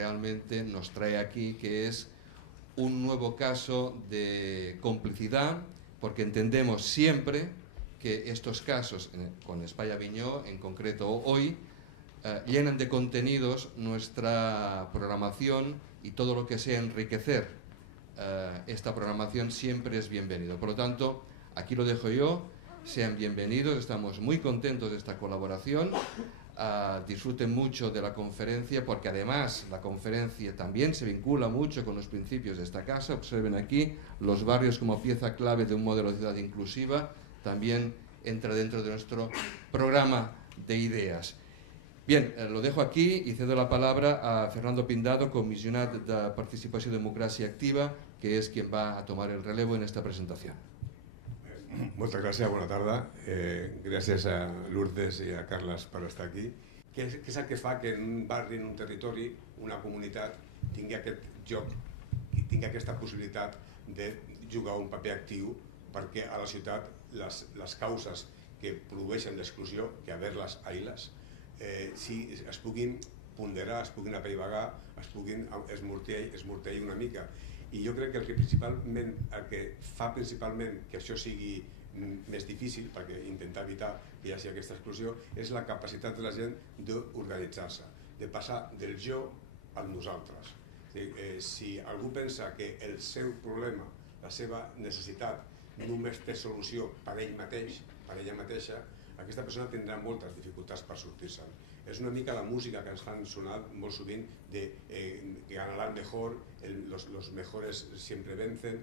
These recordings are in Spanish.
realmente nos trae aquí, que es un nuevo caso de complicidad, porque entendemos siempre que estos casos, con Espai Avinyó en concreto hoy, llenan de contenidos nuestra programación, y todo lo que sea enriquecer esta programación siempre es bienvenido. Por lo tanto, aquí lo dejo yo, sean bienvenidos, estamos muy contentos de esta colaboración. Disfruten mucho de la conferencia, porque además la conferencia también se vincula mucho con los principios de esta casa. Observen aquí los barrios como pieza clave de un modelo de ciudad inclusiva, también entra dentro de nuestro programa de ideas. Bien, lo dejo aquí y cedo la palabra a Fernando Pindado, comisionat de Participació i Democràcia Activa, que és qui va a tomar el relevo en esta presentació. Moltes gràcies, bona tarda. Gràcies a Lourdes i a Carles per estar aquí. Què és el que fa que en un barri, en un territori, una comunitat tingui aquest joc i tingui aquesta possibilitat de jugar un paper actiu, perquè a la ciutat les causes que produeixen l'exclusió, que haver-les aïles, si es puguin ponderar, es puguin apaivagar, es puguin esmorteir una mica. I jo crec que el que fa principalment que això sigui més difícil, perquè intentar evitar que hi hagi aquesta exclusió, és la capacitat de la gent d'organitzar-se, de passar del jo al nosaltres. Si algú pensa que el seu problema, la seva necessitat, només té solució per ell mateix, per ella mateixa, aquesta persona tindrà moltes dificultats per sortir-se'n. És una mica la música que ens fan sonar molt sovint de ganar el mejor, los mejores siempre vencen,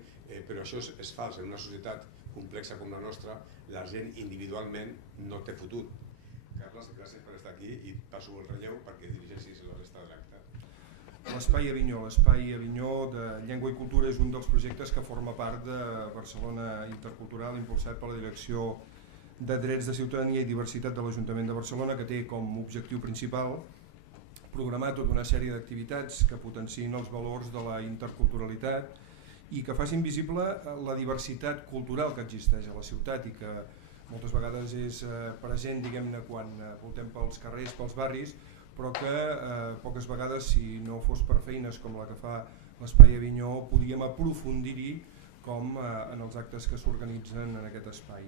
però això és fals. En una societat complexa com la nostra, la gent individualment no té futur. Carles, gràcies per estar aquí i passo el relleu perquè dirigeixis la resta de l'acte. L'Espai Avinyó. L'Espai Avinyó de Llengua i Cultura és un dels projectes que forma part de Barcelona Intercultural, impulsat per la Direcció de Drets de Ciutadania i Diversitat de l'Ajuntament de Barcelona, que té com a objectiu principal programar tota una sèrie d'activitats que potenciïn els valors de la interculturalitat i que facin visible la diversitat cultural que existeix a la ciutat i que moltes vegades és present, diguem-ne, quan voltem pels carrers, pels barris, però que poques vegades, si no fos per feines com la que fa l'Espai Avinyó, podíem aprofundir-hi com en els actes que s'organitzen en aquest espai.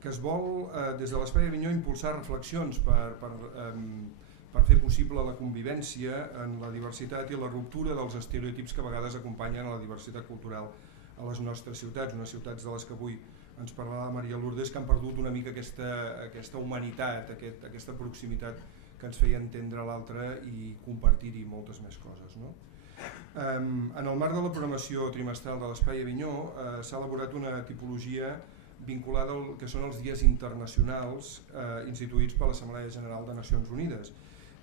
Que es vol, des de l'Espai Avinyó, impulsar reflexions per fer possible la convivència en la diversitat i la ruptura dels estereotips que a vegades acompanyen a la diversitat cultural a les nostres ciutats, unes ciutats de les que avui ens parlava Maria Lourdes, que han perdut una mica aquesta humanitat, aquesta proximitat que ens feia entendre l'altre i compartir-hi moltes més coses. En el marc de la programació trimestral de l'Espai Avinyó s'ha elaborat una tipologia vinculada al que són els dies internacionals instituïts per l'Assemblea General de Nacions Unides.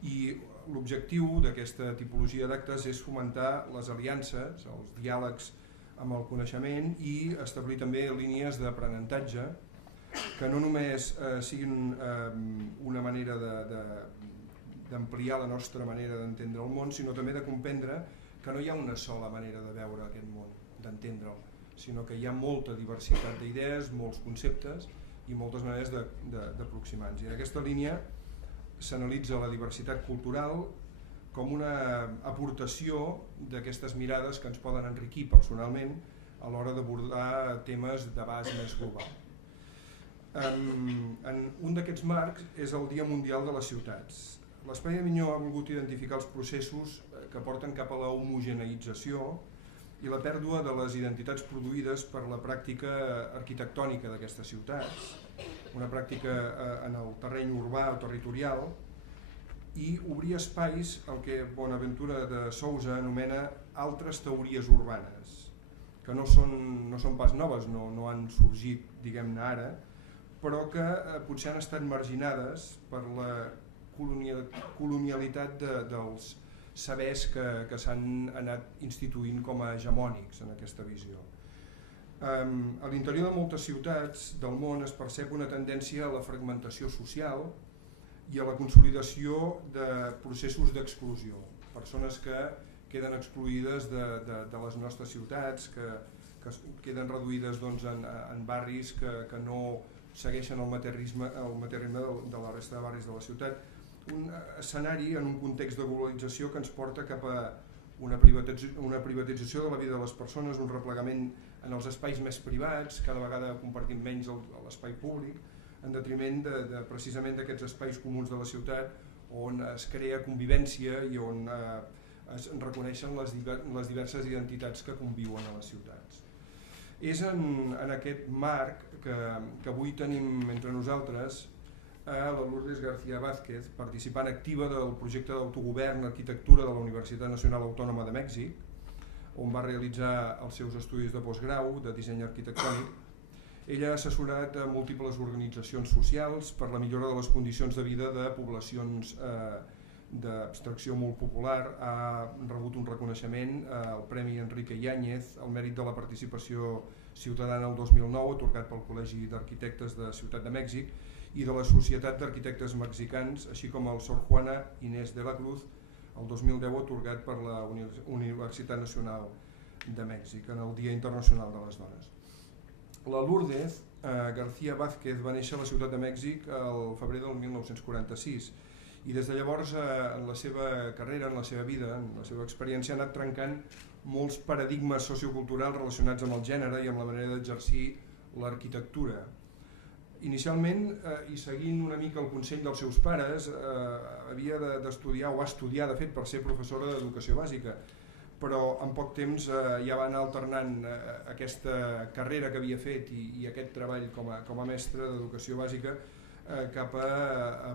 I l'objectiu d'aquesta tipologia d'actes és fomentar les aliances, els diàlegs amb el coneixement i establir també línies d'aprenentatge que no només siguin una manera d'ampliar la nostra manera d'entendre el món, sinó també de comprendre que no hi ha una sola manera de veure aquest món, d'entendre'l, sinó que hi ha molta diversitat d'idees, molts conceptes i moltes maneres d'aproximar-nos. I en aquesta línia s'analitza la diversitat cultural com una aportació d'aquestes mirades que ens poden enriquir personalment a l'hora d'abordar temes d'abast més global. Un d'aquests marcs és el Dia Mundial de les Ciutats. L'Espai Avinyó ha volgut identificar els processos que porten cap a la homogeneïtzació i la pèrdua de les identitats produïdes per la pràctica arquitectònica d'aquestes ciutats, una pràctica en el terreny urbà o territorial, i obrir espais al que Bonaventura de Sousa anomena altres teories urbanes, que no són pas noves, no han sorgit, diguem-ne, ara, però que potser han estat marginades per la colonialitat dels sabers que s'han anat instituint com a hegemònics en aquesta visió. A l'interior de moltes ciutats del món es percep una tendència a la fragmentació social i a la consolidació de processos d'exclusió. Persones que queden excluïdes de les nostres ciutats, que queden reduïdes en barris que no segueixen el mateix ritme de la resta de barris de la ciutat escenari en un context de globalització que ens porta cap a una privatització de la vida de les persones, un replegament en els espais més privats, cada vegada compartint menys l'espai públic, en detriment precisament d'aquests espais comuns de la ciutat on es crea convivència i on es reconeixen les diverses identitats que conviuen a les ciutats. És en aquest marc que avui tenim entre nosaltres la Lourdes García Vázquez, participant activa del projecte d'autogovern arquitectura de la Universitat Nacional Autònoma de Mèxic, on va realitzar els seus estudis de postgrau de disseny arquitectònic. Ella ha assessorat a múltiples organitzacions socials per la millora de les condicions de vida de poblacions d'abstracció molt popular. Ha rebut un reconeixement, el Premi Enrique Yáñez, al mèrit de la participació ciutadana el 2009, atorgat pel Col·legi d'Arquitectes de Ciutat de Mèxic i de la Societat d'Arquitectes Mexicans, així com el Sor Juana Inés de la Cruz, el 2010 atorgat per la Universitat Nacional de Mèxic en el Dia Internacional de les Dones. La Lourdes García Vázquez va néixer a la Ciutat de Mèxic el febrer del 1946 i des de llavors en la seva carrera, en la seva vida, en la seva experiència ha anat trencant molts paradigmes socioculturals relacionats amb el gènere i amb la manera d'exercir l'arquitectura. Inicialment, i seguint una mica el consell dels seus pares, havia d'estudiar, o ha estudiat de fet per ser professora d'educació bàsica, però en poc temps ja va anar alternant aquesta carrera que havia fet i aquest treball com a mestra d'educació bàsica cap a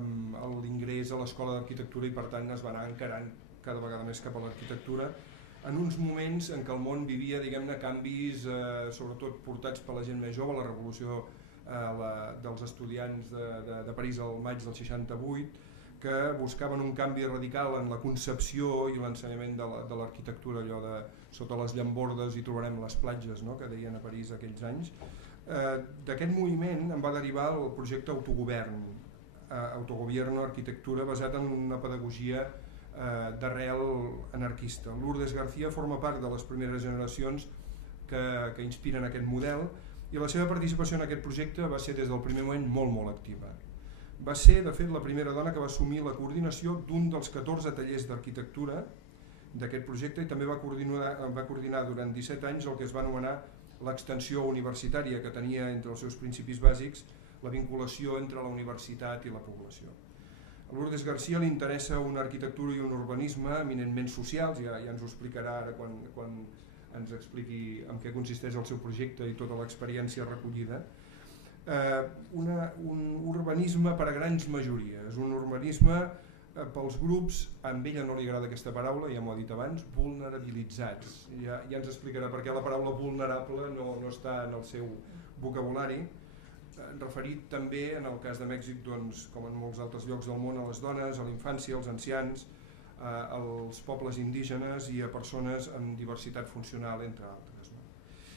l'ingrés a l'Escola d'Arquitectura i per tant es va anar encarant cada vegada més cap a l'arquitectura en uns moments en què el món vivia, diguem-ne, canvis sobretot portats per la gent més jove, la revolució dels estudiants de París al maig del 68, que buscaven un canvi radical en la concepció i l'ensenyament de l'arquitectura, allò de sota les llambordes hi trobarem les platges, no?, que deien a París aquells anys. D'aquest moviment en va derivar el projecte Autogobierno Arquitectura, basat en una pedagogia d'arrel anarquista. Lourdes García forma part de les primeres generacions que inspiren aquest model i la seva participació en aquest projecte va ser des del primer moment molt activa. Va ser, de fet, la primera dona que va assumir la coordinació d'un dels 14 tallers d'arquitectura d'aquest projecte i també va coordinar durant 17 anys el que es va anomenar l'extensió universitària, que tenia entre els seus principis bàsics la vinculació entre la universitat i la població. A Lourdes García li interessa una arquitectura i un urbanisme eminentment socials, ja ens ho explicarà ara quan ens expliqui en què consisteix el seu projecte i tota l'experiència recollida. Un urbanisme per a grans majories, un urbanisme pels grups, a ella no li agrada aquesta paraula, ja m'ho ha dit abans, vulnerabilitzats. Ja ens explicarà per què la paraula vulnerable no està en el seu vocabulari, referit també, en el cas de Mèxic, com en molts altres llocs del món, a les dones, a la infància, als ancians, als pobles indígenes i a persones amb diversitat funcional, entre altres.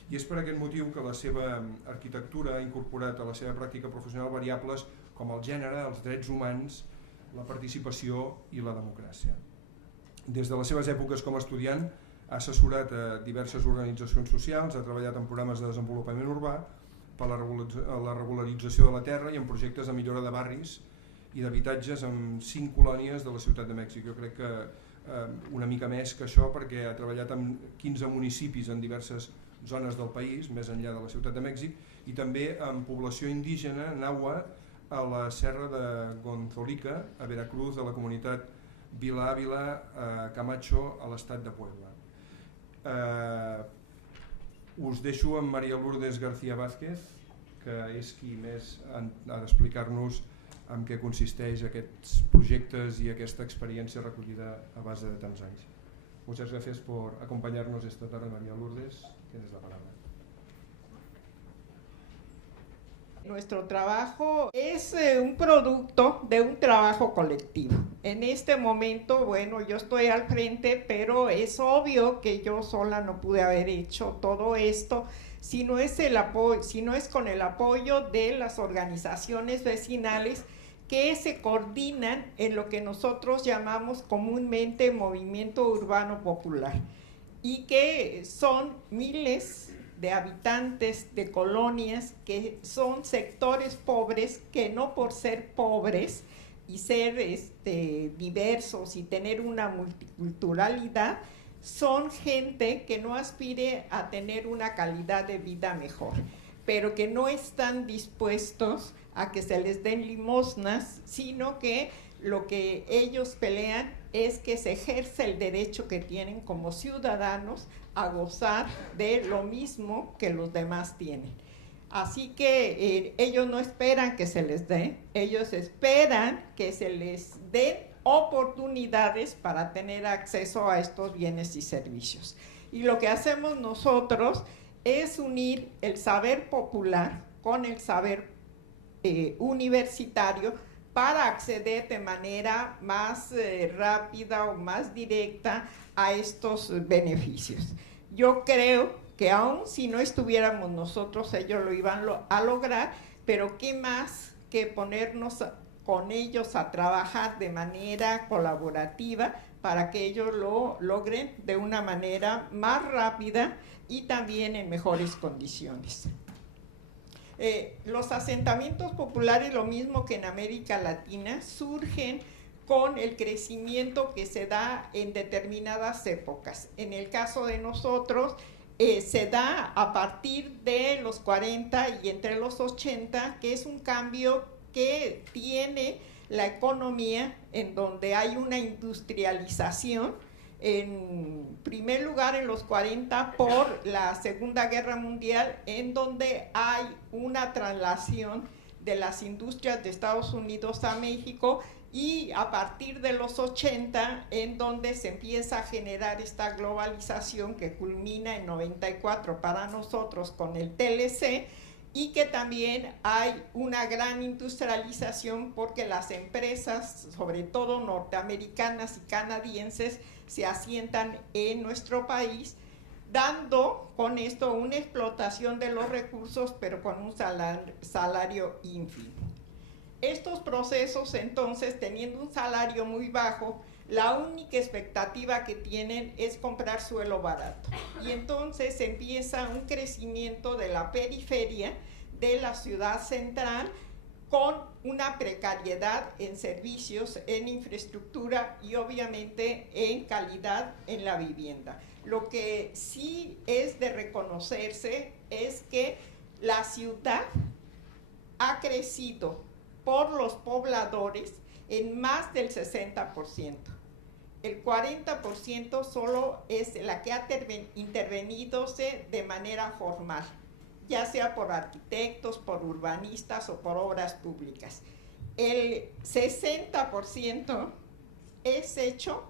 I és per aquest motiu que la seva arquitectura ha incorporat a la seva pràctica professional variables com el gènere, els drets humans, la participació i la democràcia. Des de les seves èpoques com a estudiant ha assessorat a diverses organitzacions socials, ha treballat en programes de desenvolupament urbà per a la regularització de la terra i en projectes de millora de barris i d'habitatges en 5 colònies de la Ciutat de Mèxic. Jo crec que una mica més que això, perquè ha treballat en 15 municipis en diverses zones del país, més enllà de la Ciutat de Mèxic, i també en població indígena, nahua, a la serra de Gonzolica, a Veracruz, a la comunitat Vila Ávila, Camacho, a l'estat de Puebla. Us deixo amb María Lourdes García Vázquez, que és qui més ha d'explicar-nos en què consisteix aquests projectes y aquesta experiencia recollida a base de tants anys. Muchas gracias por acompañarnos esta tarde, María Lourdes. Tienes la palabra. Nuestro trabajo es un producto de un trabajo colectivo. En este momento, bueno, yo estoy al frente, pero es obvio que yo sola no pude haber hecho todo esto si no es con el apoyo de las organizaciones vecinales que se coordinan en lo que nosotros llamamos comúnmente movimiento urbano popular y que son miles de habitantes de colonias que son sectores pobres que no por ser pobres y ser diversos y tener una multiculturalidad, son gente que no aspire a tener una calidad de vida mejor, pero que no están dispuestos a que se les den limosnas, sino que lo que ellos pelean es que se ejerce el derecho que tienen como ciudadanos a gozar de lo mismo que los demás tienen. Así que ellos no esperan que se les dé, ellos esperan que se les den oportunidades para tener acceso a estos bienes y servicios. Y lo que hacemos nosotros es unir el saber popular con el saber universitario para acceder de manera más rápida o más directa a estos beneficios. Yo creo que aun si no estuviéramos nosotros, ellos lo iban a lograr, pero qué más que ponernos con ellos a trabajar de manera colaborativa para que ellos lo logren de una manera más rápida y también en mejores condiciones. Los asentamientos populares, lo mismo que en América Latina, surgen con el crecimiento que se da en determinadas épocas. En el caso de nosotros, se da a partir de los 40 y entre los 80, que es un cambio que tiene la economía, en donde hay una industrialización, en primer lugar en los 40 por la Segunda Guerra Mundial, en donde hay una traslación de las industrias de Estados Unidos a México, y a partir de los 80 en donde se empieza a generar esta globalización que culmina en 94 para nosotros con el TLC, y que también hay una gran industrialización porque las empresas, sobre todo norteamericanas y canadienses, se asientan en nuestro país, dando con esto una explotación de los recursos, pero con un salario ínfimo. Estos procesos, entonces, teniendo un salario muy bajo, la única expectativa que tienen es comprar suelo barato. Y entonces empieza un crecimiento de la periferia de la ciudad central con una precariedad en servicios, en infraestructura y obviamente en calidad en la vivienda. Lo que sí es de reconocerse es que la ciudad ha crecido por los pobladores en más del 60%. El 40% solo es la que ha intervenido de manera formal, ya sea por arquitectos, por urbanistas o por obras públicas. El 60% es hecho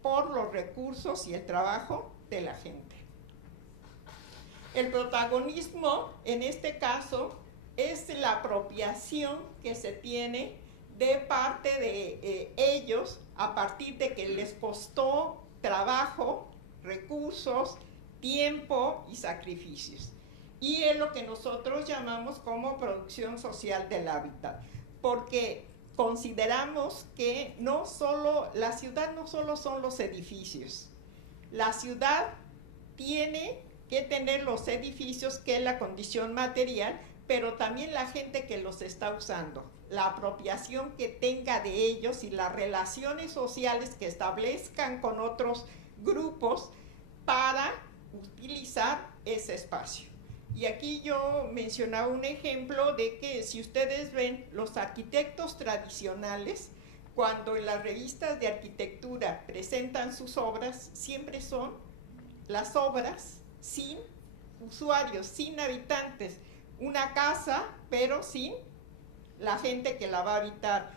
por los recursos y el trabajo de la gente. El protagonismo, en este caso, es la apropiación que se tiene de parte de ellos a partir de que les costó trabajo, recursos, tiempo y sacrificios. Y es lo que nosotros llamamos como producción social del hábitat, porque consideramos que la ciudad no solo son los edificios, la ciudad tiene que tener los edificios, que es la condición material, pero también la gente que los está usando, la apropiación que tenga de ellos y las relaciones sociales que establezcan con otros grupos para utilizar ese espacio. Y aquí yo mencionaba un ejemplo de que si ustedes ven los arquitectos tradicionales, cuando en las revistas de arquitectura presentan sus obras, siempre son las obras sin usuarios, sin habitantes, una casa pero sin la gente que la va a habitar,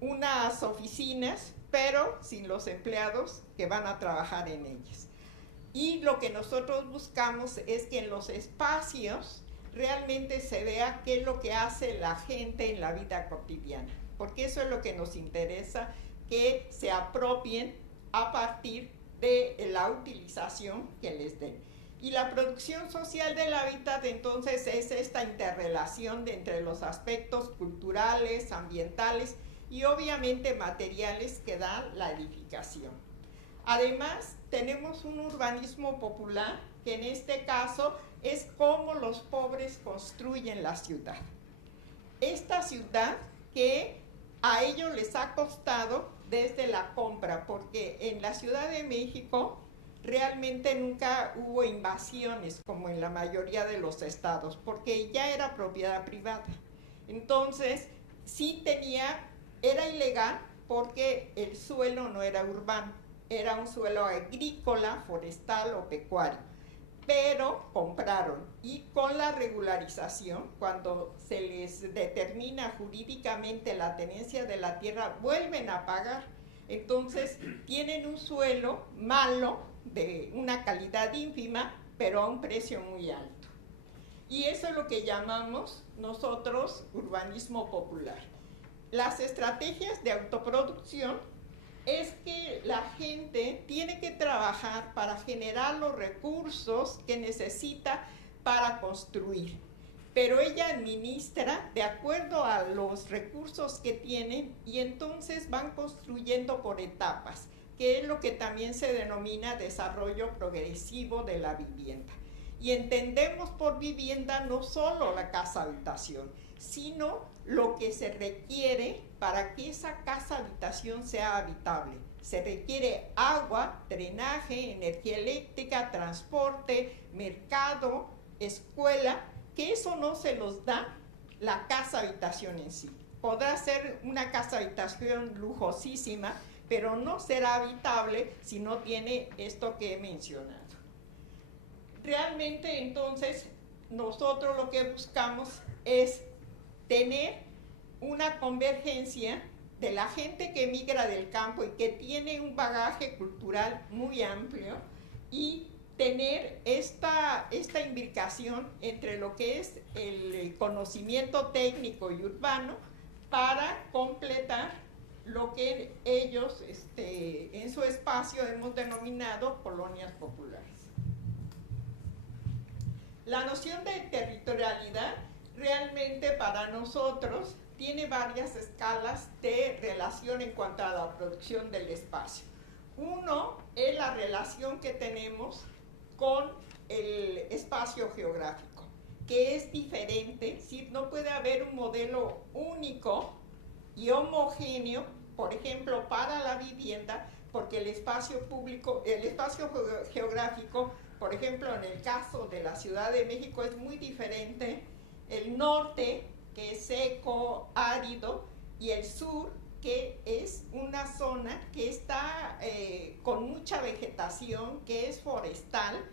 unas oficinas pero sin los empleados que van a trabajar en ellas. Y lo que nosotros buscamos es que en los espacios realmente se vea qué es lo que hace la gente en la vida cotidiana, porque eso es lo que nos interesa, que se apropien a partir de la utilización que les den. Y la producción social del hábitat, entonces, es esta interrelación entre los aspectos culturales, ambientales y obviamente materiales que dan la edificación. Además, tenemos un urbanismo popular, que en este caso es cómo los pobres construyen la ciudad. Esta ciudad que a ellos les ha costado desde la compra, porque en la Ciudad de México realmente nunca hubo invasiones como en la mayoría de los estados, porque ya era propiedad privada. Entonces, sí era ilegal porque el suelo no era urbano, era un suelo agrícola, forestal o pecuario, pero compraron, y con la regularización, cuando se les determina jurídicamente la tenencia de la tierra, vuelven a pagar. Entonces tienen un suelo malo, de una calidad ínfima, pero a un precio muy alto. Y eso es lo que llamamos nosotros urbanismo popular. Las estrategias de autoproducción es que la gente tiene que trabajar para generar los recursos que necesita para construir, pero ella administra de acuerdo a los recursos que tienen, y entonces van construyendo por etapas, que es lo que también se denomina desarrollo progresivo de la vivienda. Y entendemos por vivienda no solo la casa habitación, sino lo que se requiere para que esa casa habitación sea habitable. Se requiere agua, drenaje, energía eléctrica, transporte, mercado, escuela, que eso no se los da la casa habitación en sí. Podrá ser una casa habitación lujosísima, pero no será habitable si no tiene esto que he mencionado. Realmente, entonces, nosotros lo que buscamos es tener una convergencia de la gente que migra del campo y que tiene un bagaje cultural muy amplio, y tener esta imbricación entre lo que es el conocimiento técnico y urbano para completar lo que ellos en su espacio hemos denominado colonias populares. La noción de territorialidad realmente para nosotros tiene varias escalas de relación en cuanto a la producción del espacio. Uno es la relación que tenemos con el espacio geográfico, que es diferente, es decir, no puede haber un modelo único y homogéneo, por ejemplo, para la vivienda, porque el espacio geográfico, por ejemplo, en el caso de la Ciudad de México es muy diferente. El norte, que es seco, árido, y el sur, que es una zona que está con mucha vegetación, que es forestal,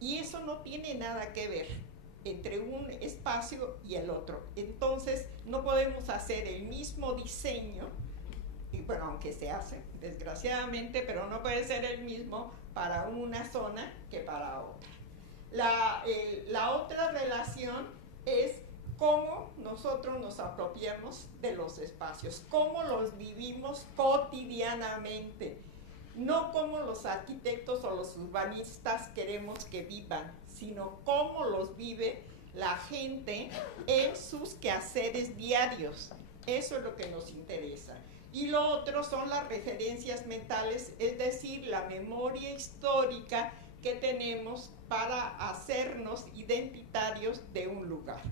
y eso no tiene nada que ver entre un espacio y el otro. Entonces, no podemos hacer el mismo diseño, y bueno, aunque se hace, desgraciadamente, pero no puede ser el mismo para una zona que para otra. La otra relación es cómo nosotros nos apropiamos de los espacios, cómo los vivimos cotidianamente, no como los arquitectos o los urbanistas queremos que vivan, sino cómo los vive la gente en sus quehaceres diarios. Eso es lo que nos interesa. Y lo otro son las referencias mentales, es decir, la memoria histórica que tenemos para hacernos identitarios de un lugar.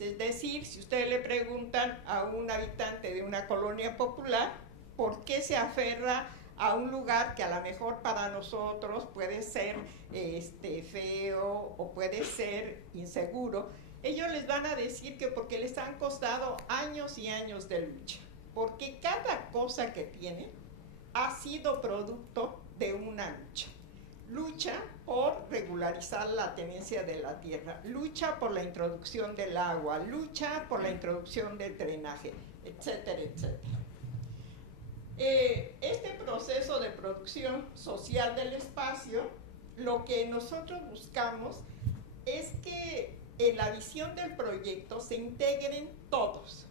Es decir, si ustedes le preguntan a un habitante de una colonia popular por qué se aferra a un lugar que a lo mejor para nosotros puede ser feo o puede ser inseguro, ellos les van a decir que porque les han costado años y años de lucha, porque cada cosa que tienen ha sido producto de una lucha. Lucha por regularizar la tenencia de la tierra, lucha por la introducción del agua, lucha por la introducción del drenaje, etcétera, etcétera. Este proceso de producción social del espacio, lo que nosotros buscamos es que en la visión del proyecto se integren todos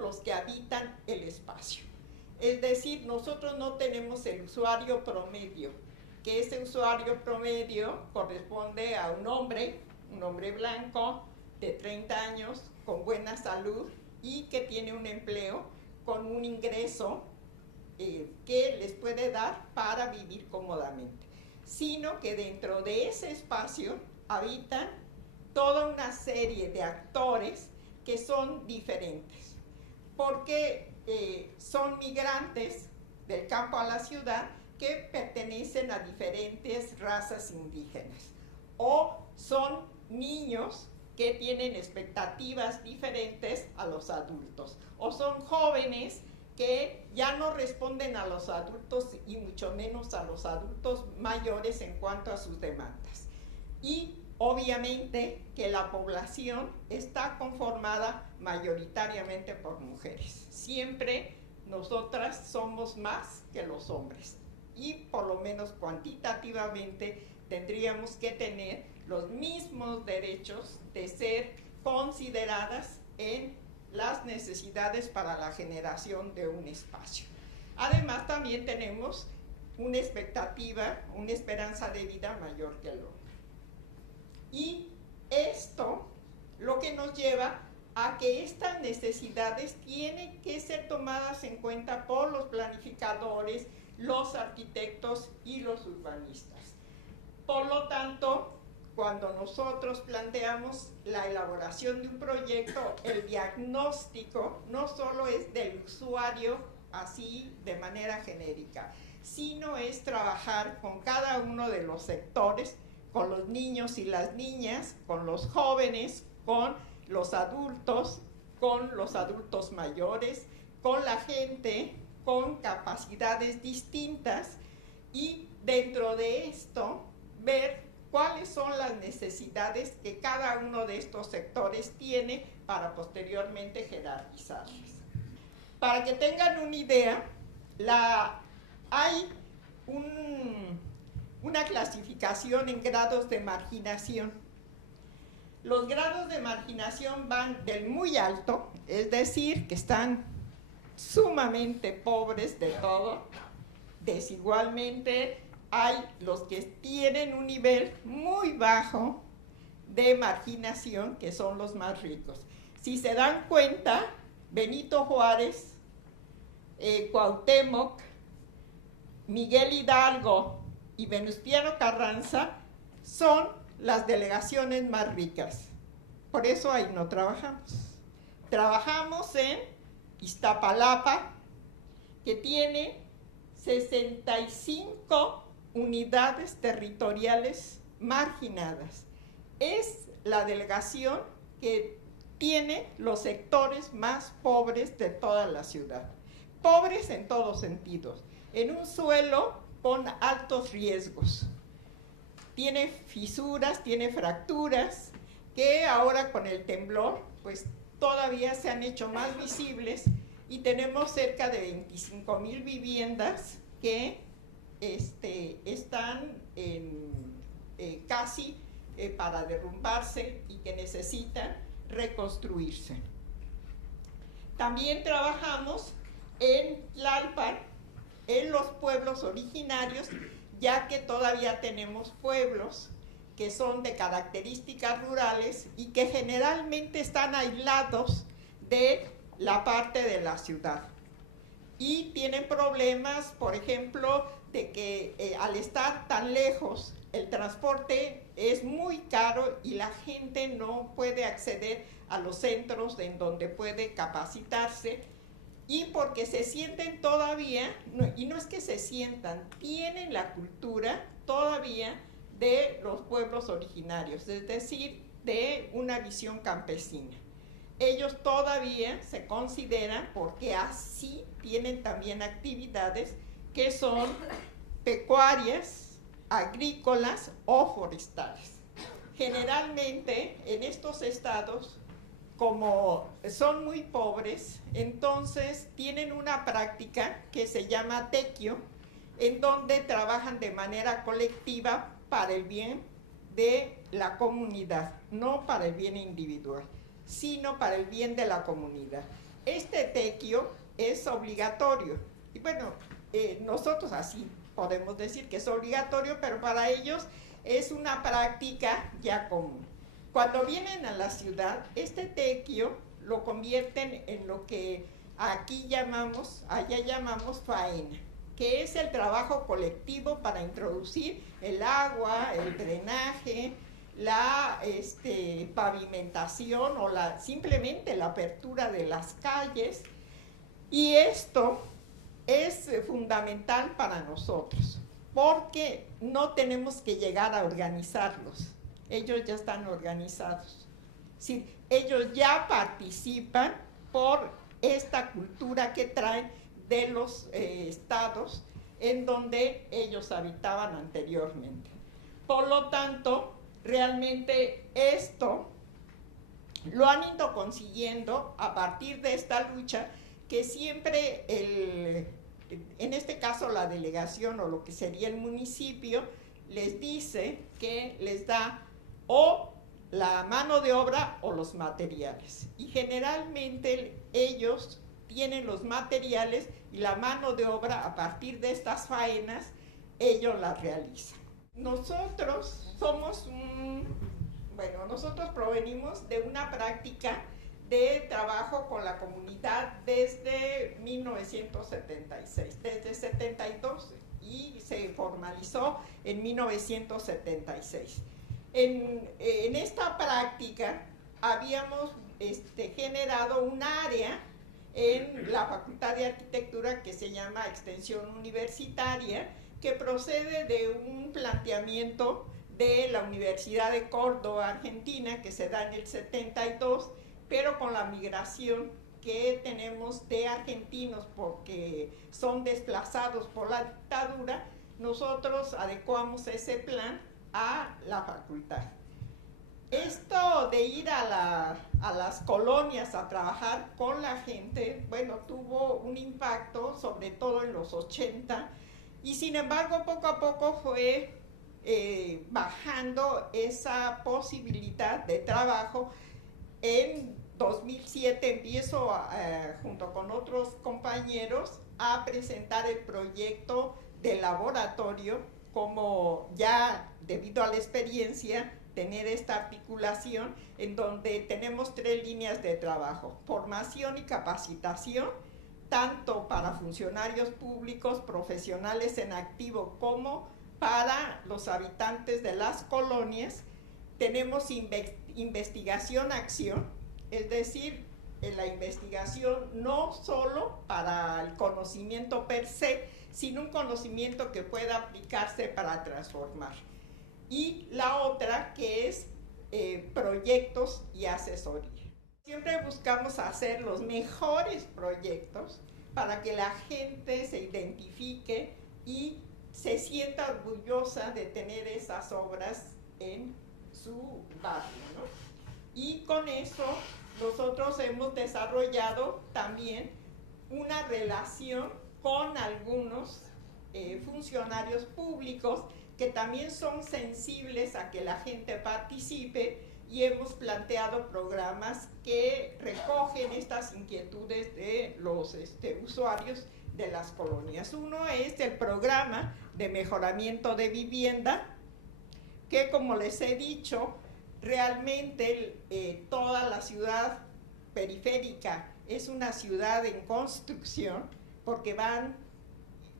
los que habitan el espacio. Es decir, nosotros no tenemos el usuario promedio, que ese usuario promedio corresponde a un hombre blanco de 30 años con buena salud y que tiene un empleo con un ingreso que les puede dar para vivir cómodamente, sino que dentro de ese espacio habitan toda una serie de actores que son diferentes, porque son migrantes del campo a la ciudad que pertenecen a diferentes razas indígenas, o son niños que tienen expectativas diferentes a los adultos, o son jóvenes que ya no responden a los adultos y mucho menos a los adultos mayores en cuanto a sus demandas. Y obviamente que la población está conformada mayoritariamente por mujeres. Siempre nosotras somos más que los hombres y por lo menos cuantitativamente tendríamos que tener los mismos derechos de ser consideradas en las necesidades para la generación de un espacio. Además, también tenemos una expectativa, una esperanza de vida mayor que el hombre. Y esto lo que nos lleva a que estas necesidades tienen que ser tomadas en cuenta por los planificadores, los arquitectos y los urbanistas. Por lo tanto, cuando nosotros planteamos la elaboración de un proyecto, el diagnóstico no solo es del usuario así de manera genérica, sino es trabajar con cada uno de los sectores, con los niños y las niñas, con los jóvenes, con los adultos mayores, con la gente con capacidades distintas, y dentro de esto ver cuáles son las necesidades que cada uno de estos sectores tiene para posteriormente jerarquizarlas. Para que tengan una idea, hay una clasificación en grados de marginación. Los grados de marginación van del muy alto, es decir, que están sumamente pobres de todo. Desigualmente hay los que tienen un nivel muy bajo de marginación, que son los más ricos. Si se dan cuenta, Benito Juárez, Cuauhtémoc, Miguel Hidalgo y Venustiano Carranza son las delegaciones más ricas. Por eso ahí no trabajamos. Trabajamos en Iztapalapa, que tiene 65 unidades territoriales marginadas. Es la delegación que tiene los sectores más pobres de toda la ciudad. Pobres en todos sentidos. En un suelo con altos riesgos. Tiene fisuras, tiene fracturas, que ahora con el temblor, pues todavía se han hecho más visibles, y tenemos cerca de 25,000 viviendas que están casi para derrumbarse y que necesitan reconstruirse. También trabajamos en Tlalpan, en los pueblos originarios, ya que todavía tenemos pueblos que son de características rurales y que generalmente están aislados de la parte de la ciudad. Y tienen problemas, por ejemplo, de que al estar tan lejos, el transporte es muy caro y la gente no puede acceder a los centros en donde puede capacitarse, y porque se sienten todavía, y no es que se sientan, tienen la cultura todavía de los pueblos originarios, es decir, de una visión campesina. Ellos todavía se consideran, porque así tienen también actividades que son pecuarias, agrícolas o forestales. Generalmente en estos estados, como son muy pobres, entonces tienen una práctica que se llama tequio, en donde trabajan de manera colectiva para el bien de la comunidad, no para el bien individual, sino para el bien de la comunidad. Este tequio es obligatorio, y bueno, nosotros así podemos decir que es obligatorio, pero para ellos es una práctica ya común. Cuando vienen a la ciudad, este tequio lo convierten en lo que aquí llamamos, allá llamamos faena, que es el trabajo colectivo para introducir el agua, el drenaje, la pavimentación o simplemente la apertura de las calles, Y esto es fundamental para nosotros, porque no tenemos que llegar a organizarlos. Ellos ya están organizados. Sí, ellos ya participan por esta cultura que traen de los estados en donde ellos habitaban anteriormente. Por lo tanto, realmente esto lo han ido consiguiendo a partir de esta lucha que siempre, en este caso la delegación o lo que sería el municipio, les dice que les da o la mano de obra o los materiales. Y generalmente ellos tienen los materiales y la mano de obra a partir de estas faenas, ellos las realizan. Nosotros somos nosotros provenimos de una práctica de trabajo con la comunidad desde 1976, desde 72, y se formalizó en 1976. En esta práctica habíamos generado un área en la Facultad de Arquitectura que se llama Extensión Universitaria, que procede de un planteamiento de la Universidad de Córdoba, Argentina, que se da en el 72, pero con la migración que tenemos de argentinos porque son desplazados por la dictadura, nosotros adecuamos ese plan a la facultad. Esto de ir a las colonias a trabajar con la gente, bueno, tuvo un impacto, sobre todo en los 80, y sin embargo poco a poco fue bajando esa posibilidad de trabajo. En 2007 empiezo junto con otros compañeros a presentar el proyecto de laboratorio, como ya debido a la experiencia tener esta articulación en donde tenemos 3 líneas de trabajo: formación y capacitación, tanto para funcionarios públicos, profesionales en activo, como para los habitantes de las colonias. Tenemos investigación-acción, es decir, en la investigación no solo para el conocimiento per se, sino un conocimiento que pueda aplicarse para transformar. Y la otra que es proyectos y asesoría. Siempre buscamos hacer los mejores proyectos para que la gente se identifique y se sienta orgullosa de tener esas obras en su barrio, ¿no? Y con eso nosotros hemos desarrollado también una relación con algunos funcionarios públicos que también son sensibles a que la gente participe, y hemos planteado programas que recogen estas inquietudes de los usuarios de las colonias. Uno es el programa de mejoramiento de vivienda, que, como les he dicho, realmente toda la ciudad periférica es una ciudad en construcción, porque van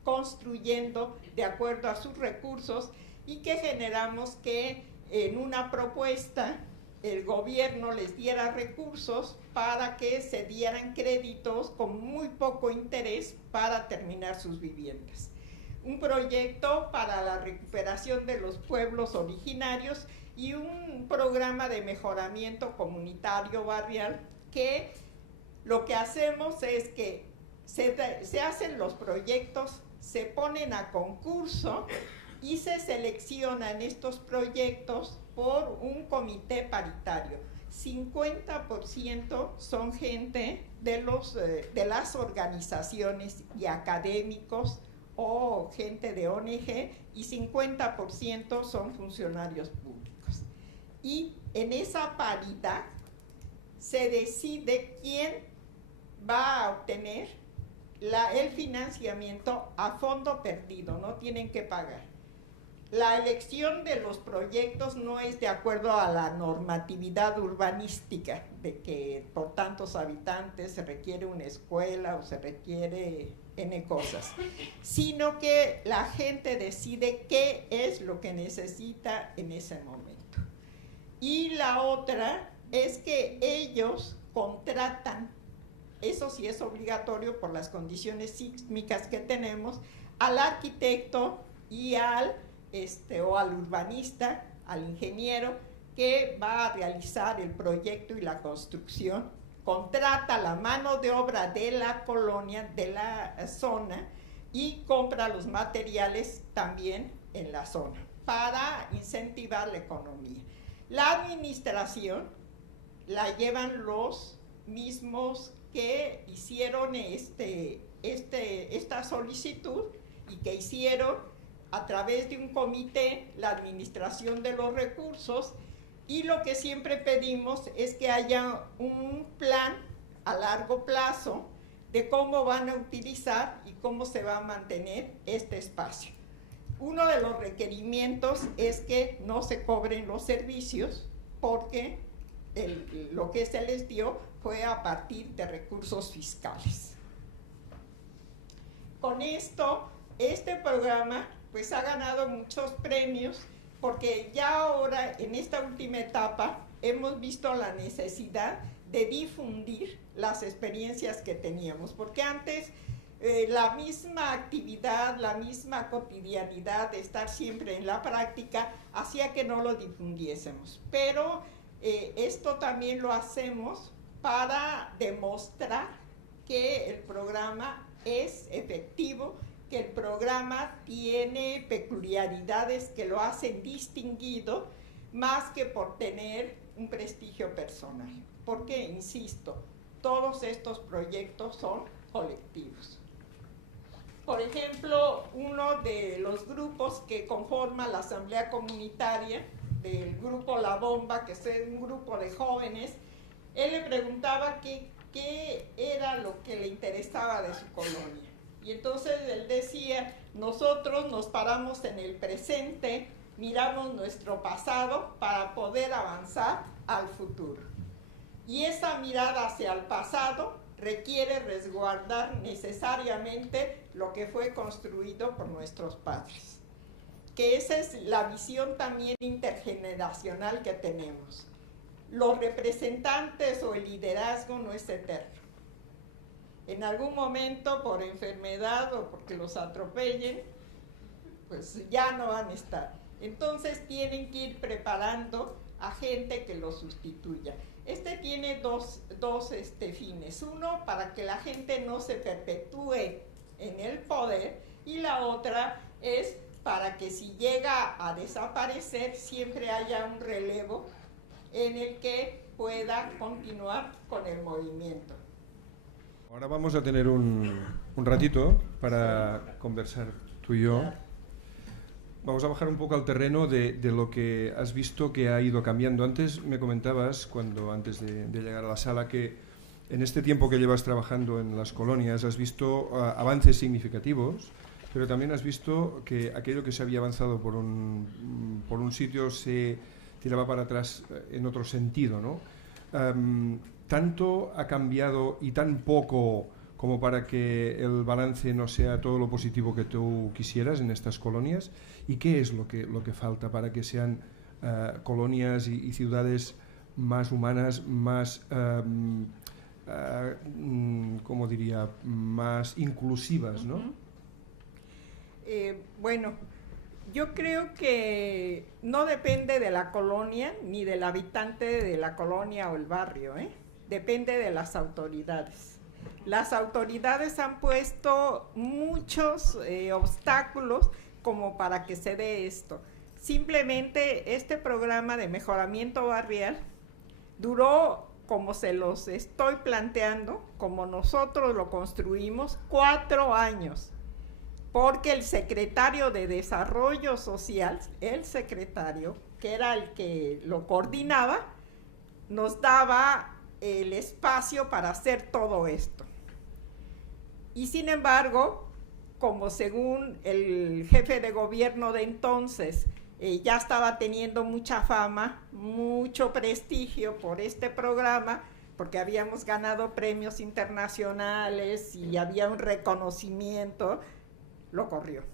construyendo de acuerdo a sus recursos, y que generamos que en una propuesta el gobierno les diera recursos para que se dieran créditos con muy poco interés para terminar sus viviendas. Un proyecto para la recuperación de los pueblos originarios y un programa de mejoramiento comunitario barrial, que lo que hacemos es que se hacen los proyectos, se ponen a concurso y se seleccionan estos proyectos por un comité paritario. 50% son gente de las organizaciones y académicos o gente de ONG, y 50% son funcionarios públicos. Y en esa paridad se decide quién va a obtener el financiamiento a fondo perdido, no tienen que pagar. La elección de los proyectos no es de acuerdo a la normatividad urbanística, de que por tantos habitantes se requiere una escuela o se requiere N cosas, sino que la gente decide qué es lo que necesita en ese momento. Y la otra es que ellos contratan eso sí es obligatorio por las condiciones sísmicas que tenemos, al arquitecto y al urbanista, al ingeniero que va a realizar el proyecto y la construcción, contrata la mano de obra de la colonia, de la zona, y compra los materiales también en la zona para incentivar la economía. La administración la llevan los mismos que hicieron esta solicitud y que hicieron a través de un comité la administración de los recursos, y lo que siempre pedimos es que haya un plan a largo plazo de cómo van a utilizar y cómo se va a mantener este espacio. Uno de los requerimientos es que no se cobren los servicios, porque lo que se les dio fue a partir de recursos fiscales. Con esto, este programa pues ha ganado muchos premios, porque ya ahora en esta última etapa hemos visto la necesidad de difundir las experiencias que teníamos, porque antes la misma actividad, la misma cotidianidad de estar siempre en la práctica hacía que no lo difundiésemos, pero esto también lo hacemos para demostrar que el programa es efectivo, que el programa tiene peculiaridades que lo hacen distinguido, más que por tener un prestigio personal, porque, insisto, todos estos proyectos son colectivos. Por ejemplo, uno de los grupos que conforma la asamblea comunitaria, del grupo La Bomba, que es un grupo de jóvenes, él le preguntaba qué era lo que le interesaba de su colonia. Y entonces él decía, nosotros nos paramos en el presente, miramos nuestro pasado para poder avanzar al futuro. Y esa mirada hacia el pasado requiere resguardar necesariamente lo que fue construido por nuestros padres. Que esa es la visión también intergeneracional que tenemos. Los representantes o el liderazgo no es eterno. En algún momento, por enfermedad o porque los atropellen, pues ya no van a estar. Entonces tienen que ir preparando a gente que los sustituya. Tiene dos fines. Uno, para que la gente no se perpetúe en el poder, y la otra es para que si llega a desaparecer, siempre haya un relevo en el que pueda continuar con el movimiento. Ahora vamos a tener un ratito para conversar tú y yo. Vamos a bajar un poco al terreno de lo que has visto que ha ido cambiando. Antes me comentabas, antes de llegar a la sala, que en este tiempo que llevas trabajando en las colonias has visto avances significativos, pero también has visto que aquello que se había avanzado por un sitio se tiraba para atrás en otro sentido, ¿no? ¿Tanto ha cambiado y tan poco como para que el balance no sea todo lo positivo que tú quisieras en estas colonias? ¿Y qué es lo que falta para que sean colonias y ciudades más humanas, más, ¿cómo diría?, más inclusivas, ¿no? Bueno, yo creo que no depende de la colonia ni del habitante de la colonia o el barrio, depende de las autoridades. Las autoridades han puesto muchos obstáculos como para que se dé esto. Simplemente este programa de mejoramiento barrial duró, como se los estoy planteando, como nosotros lo construimos, 4 años. Porque el secretario de Desarrollo Social, el secretario, que era el que lo coordinaba, nos daba el espacio para hacer todo esto. Y sin embargo, como según el jefe de gobierno de entonces ya estaba teniendo mucha fama, mucho prestigio por este programa, porque habíamos ganado premios internacionales y había un reconocimiento, lo corrió.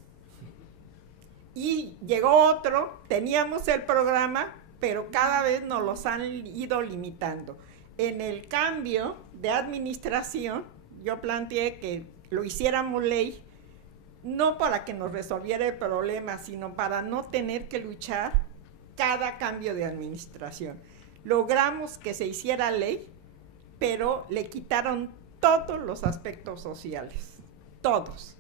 Y llegó otro, teníamos el programa, pero cada vez nos los han ido limitando. en el cambio de administración, yo planteé que lo hiciéramos ley, no para que nos resolviera el problema, sino para no tener que luchar cada cambio de administración. Logramos que se hiciera ley, pero le quitaron todos los aspectos sociales, todos.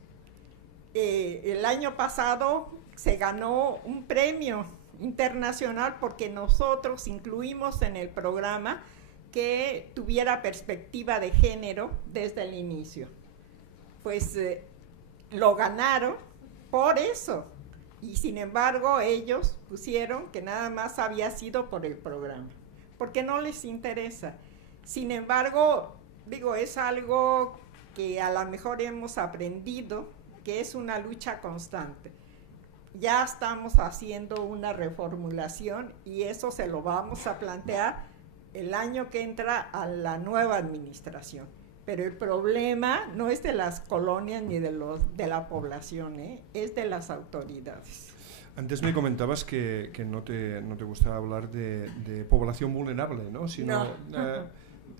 El año pasado se ganó un premio internacional porque nosotros incluimos en el programa que tuviera perspectiva de género desde el inicio. Pues lo ganaron por eso, y sin embargo ellos pusieron que nada más había sido por el programa, porque no les interesa. Sin embargo, digo, es algo que a lo mejor hemos aprendido, que es una lucha constante. Ya estamos haciendo una reformulación y eso se lo vamos a plantear el año que entra a la nueva administración. Pero el problema no es de las colonias ni de la población, es de las autoridades. Antes me comentabas que no te gustaba hablar de población vulnerable, ¿no? Sino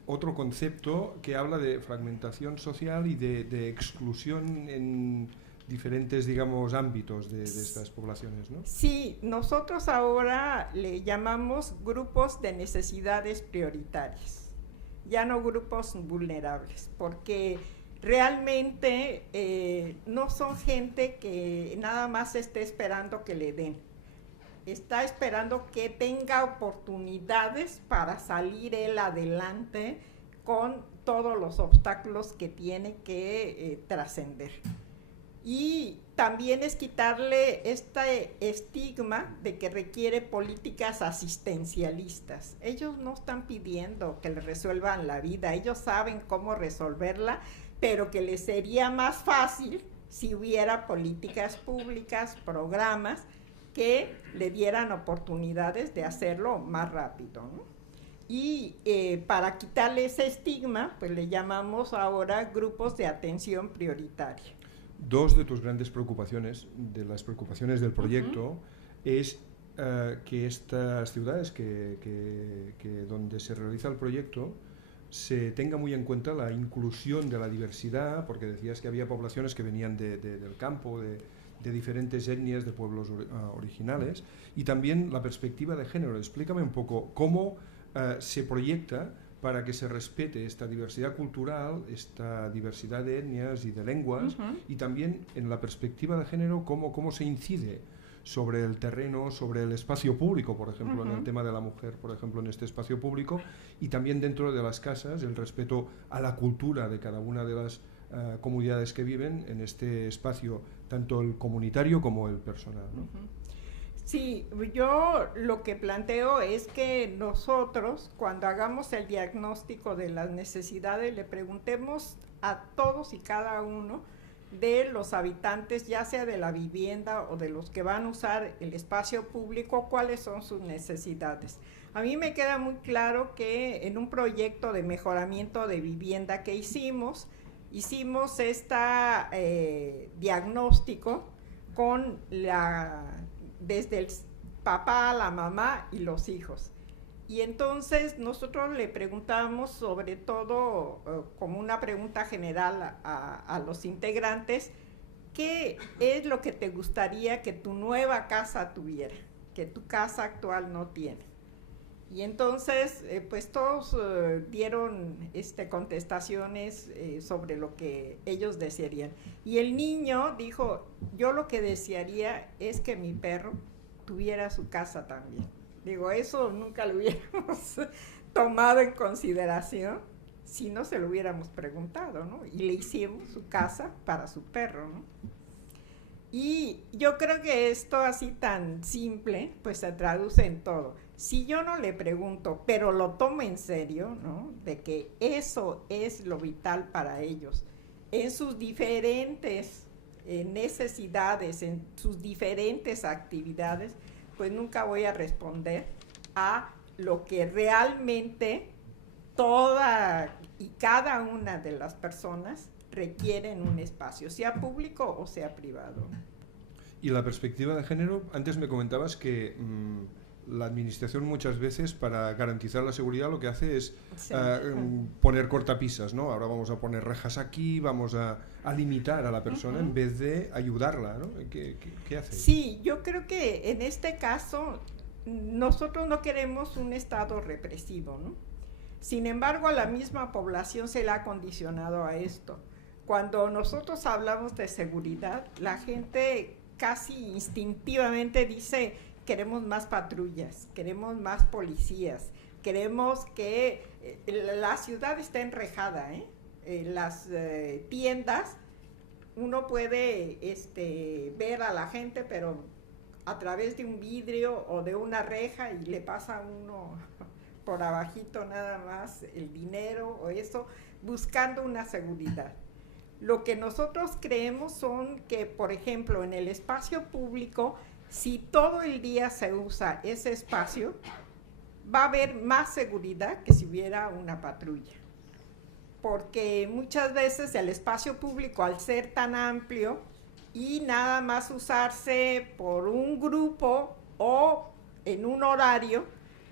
otro concepto que habla de fragmentación social y de exclusión en diferentes, digamos, ámbitos de estas poblaciones, ¿no? Sí, nosotros ahora le llamamos grupos de necesidades prioritarias, ya no grupos vulnerables, porque realmente no son gente que nada más esté esperando que le den, está esperando que tenga oportunidades para salir él adelante con todos los obstáculos que tiene que trascender. Y también es quitarle este estigma de que requiere políticas asistencialistas. Ellos no están pidiendo que les resuelvan la vida, ellos saben cómo resolverla, pero que les sería más fácil si hubiera políticas públicas, programas que le dieran oportunidades de hacerlo más rápido, ¿no? Y para quitarle ese estigma, pues le llamamos ahora grupos de atención prioritaria. Dos de tus grandes preocupaciones, de las preocupaciones del proyecto, es que estas ciudades donde se realiza el proyecto se tenga muy en cuenta la inclusión de la diversidad, porque decías que había poblaciones que venían del campo, de diferentes etnias, de pueblos originales, y también la perspectiva de género. Explícame un poco cómo se proyecta para que se respete esta diversidad cultural, esta diversidad de etnias y de lenguas, y también en la perspectiva de género, cómo se incide sobre el terreno, sobre el espacio público, por ejemplo, en el tema de la mujer, por ejemplo, en este espacio público, y también dentro de las casas, el respeto a la cultura de cada una de las comunidades que viven en este espacio, tanto el comunitario como el personal, ¿no? Sí, yo lo que planteo es que nosotros, cuando hagamos el diagnóstico de las necesidades, le preguntemos a todos y cada uno de los habitantes, ya sea de la vivienda o de los que van a usar el espacio público, cuáles son sus necesidades. A mí me queda muy claro que en un proyecto de mejoramiento de vivienda que hicimos este diagnóstico con desde el papá, la mamá y los hijos. Y entonces nosotros le preguntamos, sobre todo como una pregunta general a los integrantes, ¿qué es lo que te gustaría que tu nueva casa tuviera, que tu casa actual no tiene? Y entonces, pues todos dieron contestaciones sobre lo que ellos desearían. Y el niño dijo, yo lo que desearía es que mi perro tuviera su casa también. Digo, eso nunca lo hubiéramos tomado en consideración si no se lo hubiéramos preguntado, ¿no? Y le hicimos su casa para su perro, ¿no? Y yo creo que esto así tan simple, pues se traduce en todo. Si yo no le pregunto, pero lo tomo en serio, ¿no? De que eso es lo vital para ellos, en sus diferentes necesidades, en sus diferentes actividades, pues nunca voy a responder a lo que realmente toda y cada una de las personas requieren un espacio, sea público o sea privado. Y la perspectiva de género, antes me comentabas que la administración muchas veces para garantizar la seguridad lo que hace es Sí. poner cortapisas, ¿no? Ahora vamos a poner rejas aquí, vamos a limitar a la persona en vez de ayudarla, ¿no? ¿Qué hace? Sí, yo creo que en este caso nosotros no queremos un Estado represivo, ¿no? Sin embargo, a la misma población se le ha condicionado a esto. Cuando nosotros hablamos de seguridad, la gente casi instintivamente dice: queremos más patrullas, queremos más policías, queremos que la ciudad esté enrejada, las tiendas, uno puede ver a la gente, pero a través de un vidrio o de una reja, y le pasa a uno por abajito nada más el dinero o eso, buscando una seguridad. Lo que nosotros creemos son que, por ejemplo, en el espacio público, si todo el día se usa ese espacio, va a haber más seguridad que si hubiera una patrulla. Porque muchas veces el espacio público, al ser tan amplio y nada más usarse por un grupo o en un horario,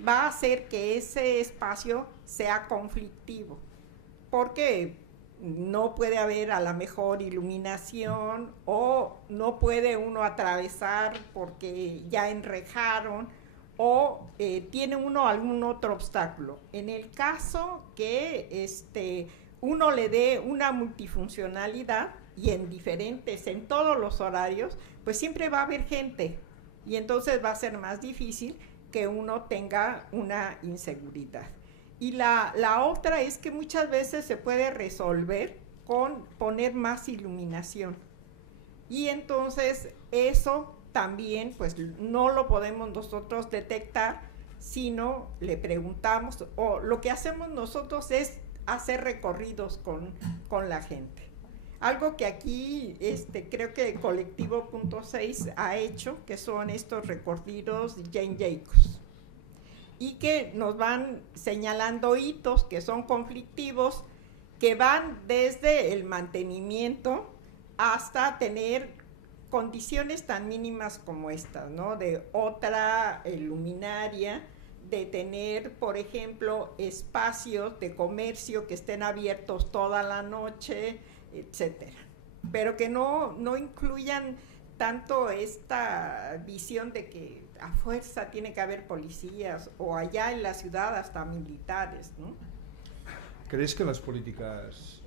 va a hacer que ese espacio sea conflictivo. Porque no puede haber a la mejor iluminación, o no puede uno atravesar porque ya enrejaron, o tiene uno algún otro obstáculo. En el caso que uno le dé una multifuncionalidad y en todos los horarios, pues siempre va a haber gente, y entonces va a ser más difícil que uno tenga una inseguridad. Y la otra es que muchas veces se puede resolver con poner más iluminación. Y entonces eso también pues no lo podemos nosotros detectar, sino le preguntamos, o lo que hacemos nosotros es hacer recorridos con la gente. Algo que aquí creo que Colectivo Punto 6 ha hecho, que son estos recorridos Jane Jacobs, y que nos van señalando hitos que son conflictivos, que van desde el mantenimiento hasta tener condiciones tan mínimas como estas, ¿no? De otra luminaria, de tener, por ejemplo, espacios de comercio que estén abiertos toda la noche, etcétera. Pero que no incluyan tanto esta visión de que a fuerza tiene que haber policías, o allá en la ciudad hasta militares, ¿no? ¿Crees que las políticas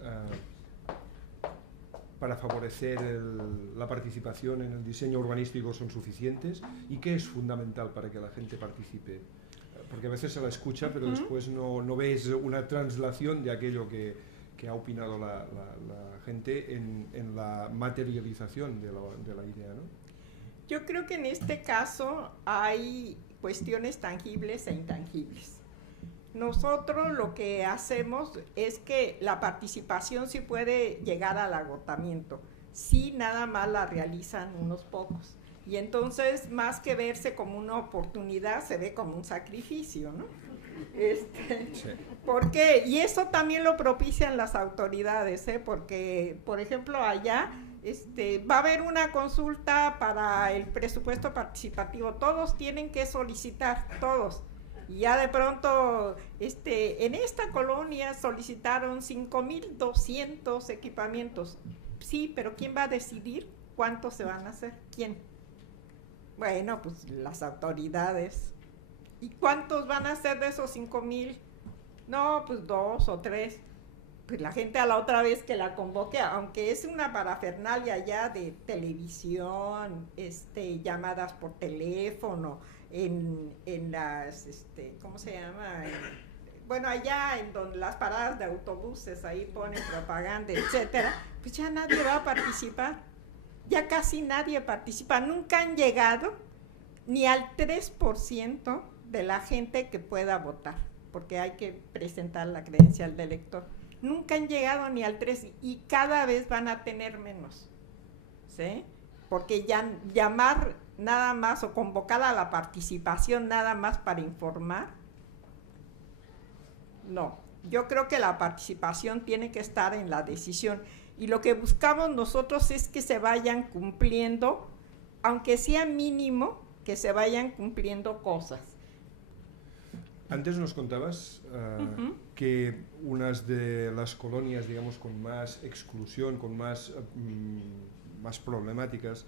para favorecer la participación en el diseño urbanístico son suficientes? ¿Y qué es fundamental para que la gente participe? Porque a veces se la escucha, pero después no ves una translación de aquello que ha opinado la gente en la materialización de la idea, ¿no? Yo creo que en este caso hay cuestiones tangibles e intangibles. Nosotros lo que hacemos es que la participación sí puede llegar al agotamiento, si nada más la realizan unos pocos. Y entonces, más que verse como una oportunidad, se ve como un sacrificio, ¿no? Sí. ¿Por qué? Y eso también lo propician las autoridades, porque, por ejemplo, allá va a haber una consulta para el presupuesto participativo. Todos tienen que solicitar, todos. Y ya de pronto, en esta colonia solicitaron 5,200 equipamientos. Sí, pero ¿quién va a decidir cuántos se van a hacer? ¿Quién? Bueno, pues las autoridades. ¿Y cuántos van a hacer de esos 5,000? No, pues 2 o 3. Pues la gente a la otra vez que la convoque, aunque es una parafernalia ya de televisión, llamadas por teléfono, en las, ¿cómo se llama? Bueno, allá en donde las paradas de autobuses, ahí ponen propaganda, etcétera, pues ya nadie va a participar. Ya casi nadie participa. Nunca han llegado ni al 3% de la gente que pueda votar, porque hay que presentar la credencial de elector. Nunca han llegado ni al 3%, y cada vez van a tener menos, ¿sí? Porque ya llamar nada más o convocar a la participación nada más para informar, no. Yo creo que la participación tiene que estar en la decisión, y lo que buscamos nosotros es que se vayan cumpliendo, aunque sea mínimo, que se vayan cumpliendo cosas. Antes nos contabas que unas de las colonias, digamos, con más exclusión, con más problemáticas,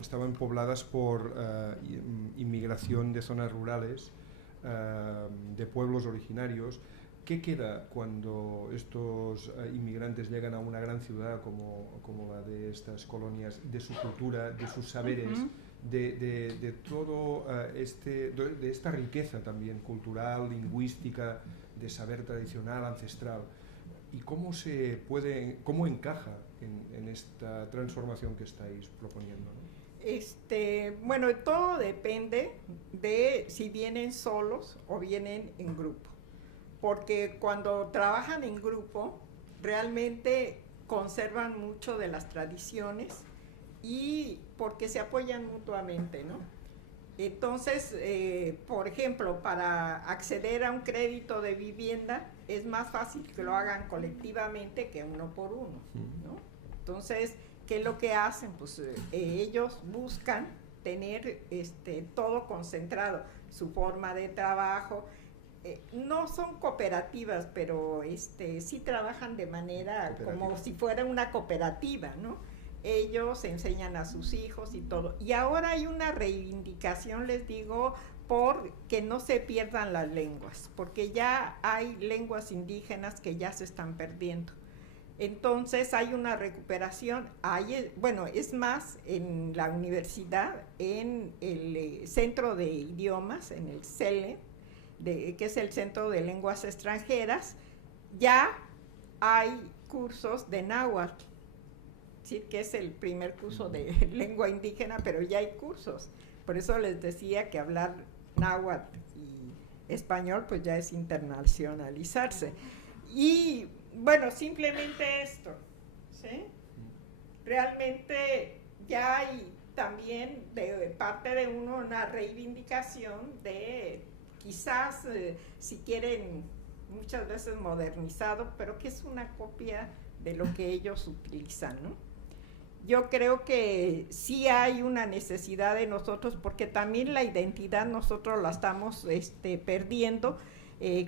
estaban pobladas por inmigración de zonas rurales, de pueblos originarios. ¿Qué queda cuando estos inmigrantes llegan a una gran ciudad como la de estas colonias, de su cultura, de sus saberes, de todo de esta riqueza también cultural, lingüística, de saber tradicional, ancestral? ¿Y cómo encaja en esta transformación que estáis proponiendo, ¿no? Bueno, todo depende de si vienen solos o vienen en grupo. Porque cuando trabajan en grupo, realmente conservan mucho de las tradiciones y porque se apoyan mutuamente, ¿no? Entonces, por ejemplo, para acceder a un crédito de vivienda es más fácil que lo hagan colectivamente que uno por uno, ¿no? Entonces, ¿qué es lo que hacen? Pues ellos buscan tener todo concentrado, su forma de trabajo. No son cooperativas, pero sí trabajan de manera como si fuera una cooperativa, ¿no? Ellos enseñan a sus hijos y todo. Y ahora hay una reivindicación, les digo, por que no se pierdan las lenguas, porque ya hay lenguas indígenas que ya se están perdiendo. Entonces hay una recuperación, es más, en la universidad, en el Centro de Idiomas, en el CELE, que es el Centro de Lenguas Extranjeras, ya hay cursos de náhuatl, ¿sí? Que es el primer curso de lengua indígena, pero ya hay cursos. Por eso les decía que hablar náhuatl y español pues ya es internacionalizarse. Y bueno, simplemente esto, ¿sí? Realmente ya hay también de parte de uno una reivindicación de quizás, si quieren, muchas veces modernizado, pero que es una copia de lo que ellos utilizan, ¿no? Yo creo que sí hay una necesidad de nosotros, porque también la identidad nosotros la estamos perdiendo.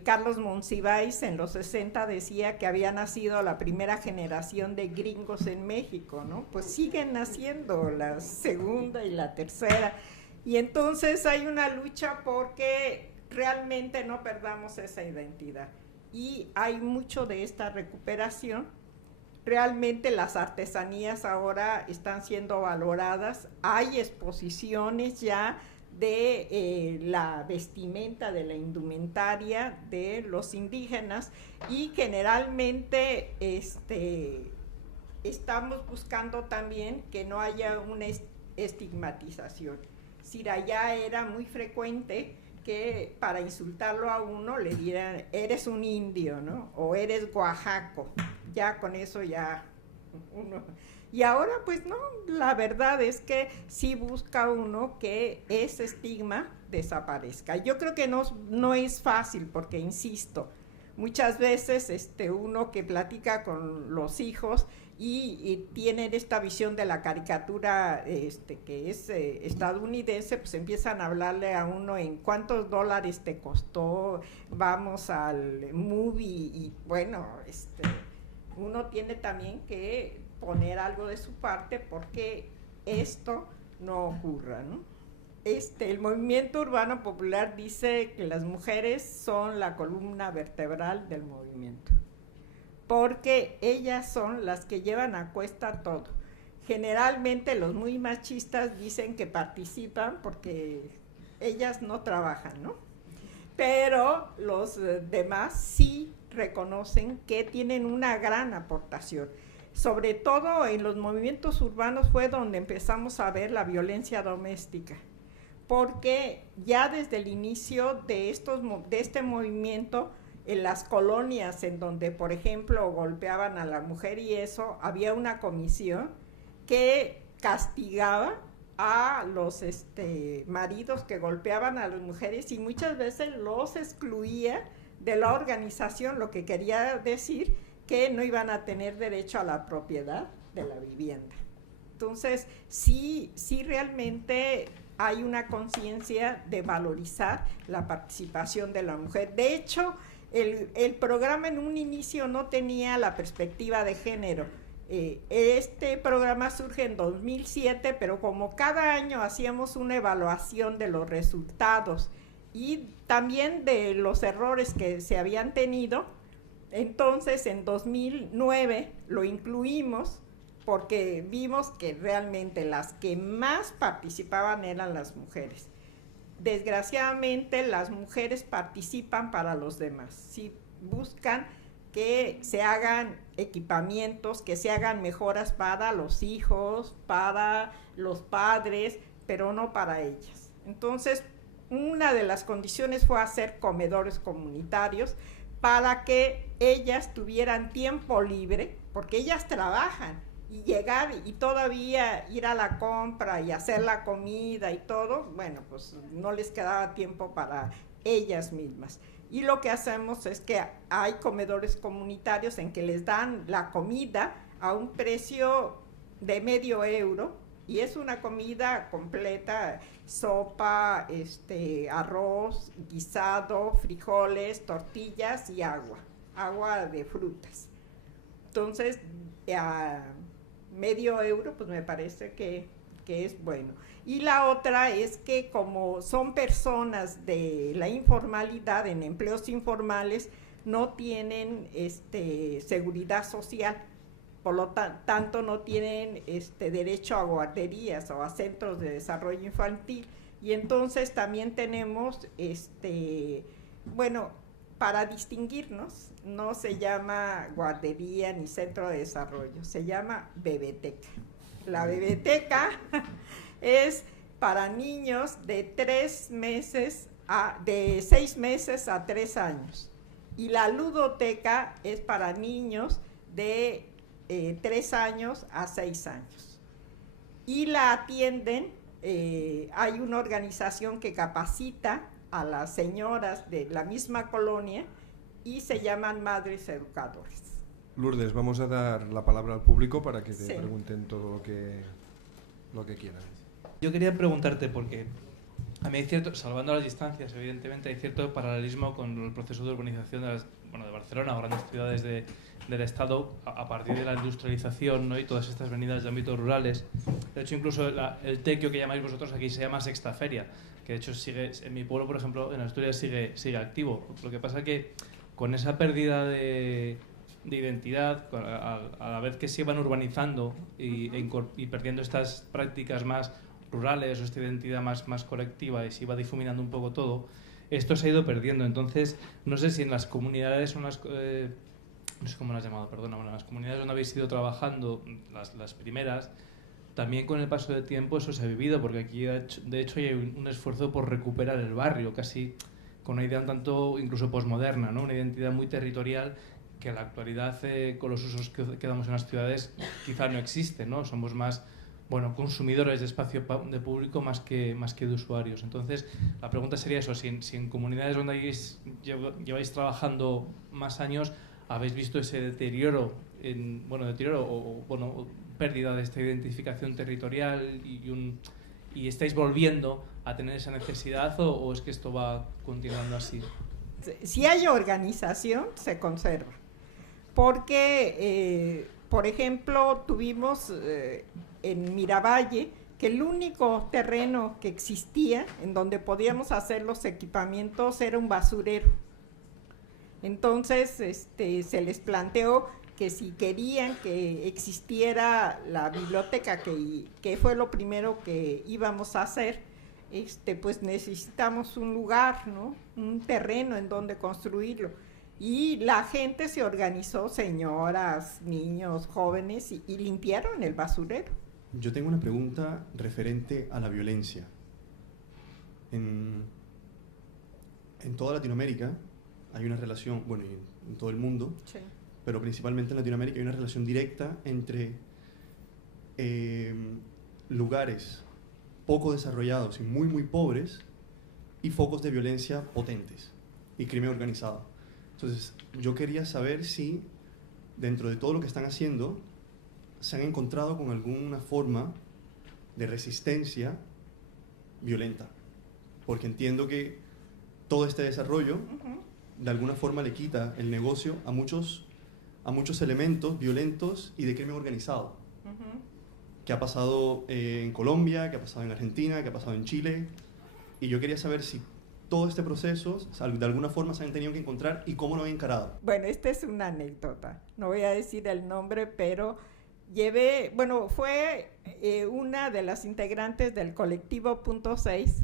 Carlos Monsiváis en los 60 decía que había nacido la primera generación de gringos en México, ¿no? Pues siguen naciendo la segunda y la tercera. Y entonces hay una lucha porque realmente no perdamos esa identidad. Y hay mucho de esta recuperación. Realmente las artesanías ahora están siendo valoradas. Hay exposiciones ya de la vestimenta, de la indumentaria de los indígenas, y generalmente estamos buscando también que no haya una estigmatización. Es decir, allá era muy frecuente que para insultarlo a uno le dieran, eres un indio, ¿no? O eres oaxaco. Ya con eso ya uno... Y ahora pues no, la verdad es que sí busca uno que ese estigma desaparezca. Yo creo que no es fácil porque, insisto, muchas veces uno que platica con los hijos y tienen esta visión de la caricatura que es estadounidense, pues empiezan a hablarle a uno en cuántos dólares te costó, vamos al movie, y bueno, uno tiene también que poner algo de su parte porque esto no ocurra, ¿no? El movimiento urbano popular dice que las mujeres son la columna vertebral del movimiento, porque ellas son las que llevan a cuesta todo. Generalmente los muy machistas dicen que participan porque ellas no trabajan, ¿no? Pero los demás sí reconocen que tienen una gran aportación. Sobre todo en los movimientos urbanos fue donde empezamos a ver la violencia doméstica, porque ya desde el inicio de este movimiento, en las colonias en donde, por ejemplo, golpeaban a la mujer y eso, había una comisión que castigaba a los maridos que golpeaban a las mujeres y muchas veces los excluía de la organización, lo que quería decir que no iban a tener derecho a la propiedad de la vivienda. Entonces, sí realmente hay una conciencia de valorizar la participación de la mujer. De hecho, el programa en un inicio no tenía la perspectiva de género. Este programa surge en 2007, pero como cada año hacíamos una evaluación de los resultados y también de los errores que se habían tenido, entonces en 2009 lo incluimos porque vimos que realmente las que más participaban eran las mujeres. Desgraciadamente las mujeres participan para los demás, sí, buscan que se hagan equipamientos, que se hagan mejoras para los hijos, para los padres, pero no para ellas. Entonces, una de las condiciones fue hacer comedores comunitarios para que ellas tuvieran tiempo libre, porque ellas trabajan, y llegar y todavía ir a la compra y hacer la comida y todo, bueno, pues no les quedaba tiempo para ellas mismas. Y lo que hacemos es que hay comedores comunitarios en que les dan la comida a un precio de €0.50, y es una comida completa: sopa, arroz, guisado, frijoles, tortillas y agua de frutas. Entonces, a €0.50, pues me parece que es bueno. Y la otra es que como son personas de la informalidad, en empleos informales, no tienen seguridad social, por lo tanto no tienen derecho a guarderías o a centros de desarrollo infantil. Y entonces también tenemos, bueno, para distinguirnos, no se llama guardería ni centro de desarrollo, se llama bebeteca. La bebeteca es para niños de 6 meses a 3 años. Y la ludoteca es para niños de 3 años a 6 años. Y la atienden, hay una organización que capacita a las señoras de la misma colonia y se llaman madres educadores. Lourdes, vamos a dar la palabra al público para que te Sí. pregunten todo lo que quieran. Yo quería preguntarte, porque a mí hay cierto, salvando las distancias, evidentemente hay cierto paralelismo con el proceso de urbanización de Barcelona o grandes ciudades del Estado a partir de la industrialización, ¿no? Y todas estas venidas de ámbitos rurales. De hecho, incluso el tequio que llamáis vosotros aquí se llama Sexta Feria, que de hecho sigue, en mi pueblo, por ejemplo, en Asturias sigue activo. Lo que pasa es que con esa pérdida de identidad, a la vez que se iban urbanizando y perdiendo estas prácticas más rurales o esta identidad más colectiva, y se iba difuminando un poco todo, esto se ha ido perdiendo. Entonces, no sé si en las comunidades, no sé cómo las has llamado, perdona, bueno, las comunidades donde habéis ido trabajando, las primeras, también con el paso del tiempo eso se ha vivido, porque aquí de hecho hay un esfuerzo por recuperar el barrio, casi con una idea un tanto incluso posmoderna, ¿no? Una identidad muy territorial que en la actualidad, con los usos que damos en las ciudades, quizá no existe, ¿no? Somos más, bueno, consumidores de espacio de público más que de usuarios. Entonces, la pregunta sería eso: si en comunidades donde lleváis trabajando más años, ¿habéis visto ese deterioro, o pérdida de esta identificación territorial y estáis volviendo a tener esa necesidad, o es que esto va continuando así? Si hay organización, se conserva. Porque, por ejemplo, tuvimos en Miravalle que el único terreno que existía en donde podíamos hacer los equipamientos era un basurero. Entonces, se les planteó que si querían que existiera la biblioteca, que fue lo primero que íbamos a hacer, pues necesitamos un lugar, ¿no? Un terreno en donde construirlo. Y la gente se organizó, señoras, niños, jóvenes, y limpiaron el basurero. Yo tengo una pregunta referente a la violencia. En toda Latinoamérica hay una relación, bueno, en todo el mundo, Sí. pero principalmente en Latinoamérica hay una relación directa entre lugares poco desarrollados y muy, muy pobres y focos de violencia potentes y crimen organizado. Entonces, yo quería saber si dentro de todo lo que están haciendo se han encontrado con alguna forma de resistencia violenta, porque entiendo que todo este desarrollo de alguna forma le quita el negocio a muchos elementos violentos y de crimen organizado, que ha pasado en Colombia, que ha pasado en Argentina, que ha pasado en Chile, y yo quería saber si todo este proceso de alguna forma se han tenido que encontrar y cómo lo han encarado. Bueno, esta es una anécdota, no voy a decir el nombre, pero fue una de las integrantes del colectivo Punto 6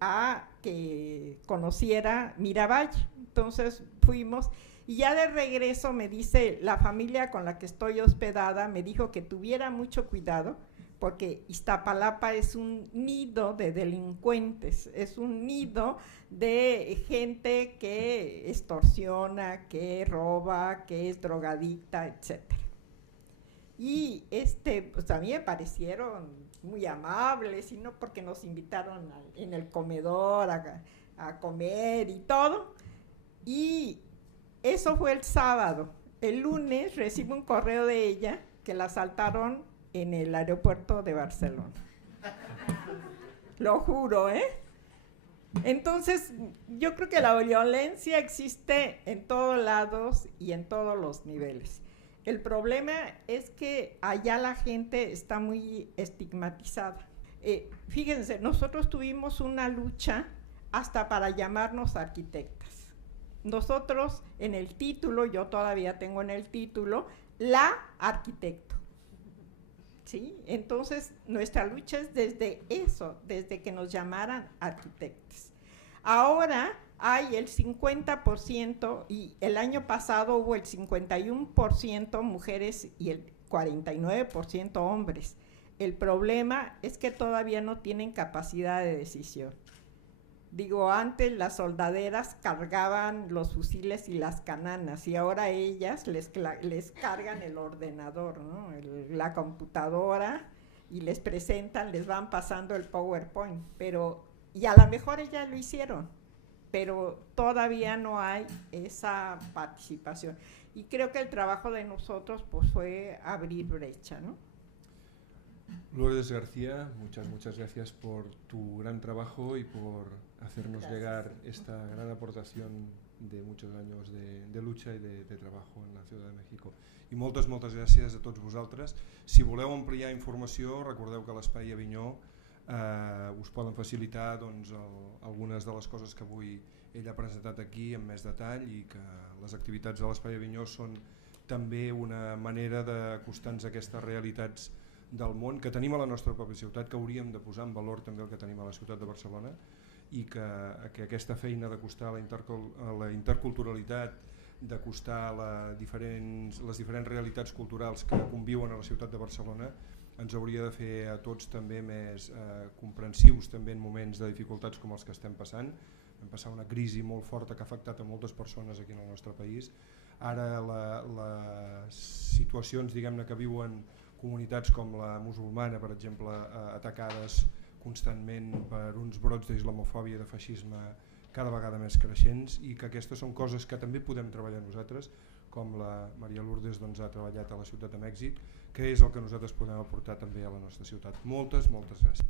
a que conociera Miravalle. Entonces fuimos y ya de regreso me dice la familia con la que estoy hospedada, me dijo que tuviera mucho cuidado porque Iztapalapa es un nido de delincuentes, es un nido de gente que extorsiona, que roba, que es drogadicta, etc. Y pues a mí me parecieron muy amables, y no porque nos invitaron en el comedor a comer y todo. Y eso fue el sábado. El lunes recibo un correo de ella que la asaltaron en el aeropuerto de Barcelona. Lo juro, ¿eh? Entonces, yo creo que la violencia existe en todos lados y en todos los niveles. El problema es que allá la gente está muy estigmatizada. Fíjense, nosotros tuvimos una lucha hasta para llamarnos arquitectas. Nosotros en el título, yo todavía tengo en el título, la arquitecto. ¿Sí? Entonces, nuestra lucha es desde eso, desde que nos llamaran arquitectas. Ahora hay el 50% y el año pasado hubo el 51% mujeres y el 49% hombres. El problema es que todavía no tienen capacidad de decisión. Digo, antes las soldaderas cargaban los fusiles y las cananas y ahora ellas les cargan el ordenador, ¿no? La computadora y les presentan, les van pasando el PowerPoint, y a lo mejor ellas lo hicieron, pero todavía no hay esa participación. Y creo que el trabajo de nosotros pues, fue abrir brecha, ¿no? Lourdes García, muchas gracias por tu gran trabajo y por hacernos llegar esta gran aportación de muchos años de lucha i de trabajo en la Ciutat de México. I moltes gràcies a tots vosaltres. Si voleu ampliar informació, recordeu que a l'Espai Avinyó us poden facilitar doncs, algunes de les coses que avui ell ha presentat aquí amb més detall i que les activitats de l'Espai Avinyó són també una manera d'acostar-nos a aquestes realitats del món que tenim a la nostra pròpia ciutat, que hauríem de posar en valor també el que tenim a la ciutat de Barcelona i que aquesta feina d'acostar a la interculturalitat, d'acostar les diferents realitats culturals que conviuen a la ciutat de Barcelona ens hauria de fer a tots també més comprensius també en moments de dificultats com els que estem passant. Vam passar una crisi molt forta que ha afectat a moltes persones aquí en el nostre país. Ara les situacions diguem-ne que viuen comunitats com la musulmana, per exemple, atacades constantment per uns brots d'islamofòbia i de feixisme cada vegada més creixents i que aquestes són coses que també podem treballar nosaltres, com la Maria Lourdes doncs, ha treballat a la ciutat de Mèxic, que és el que nosaltres podem aportar també a la nostra ciutat. Moltes gràcies.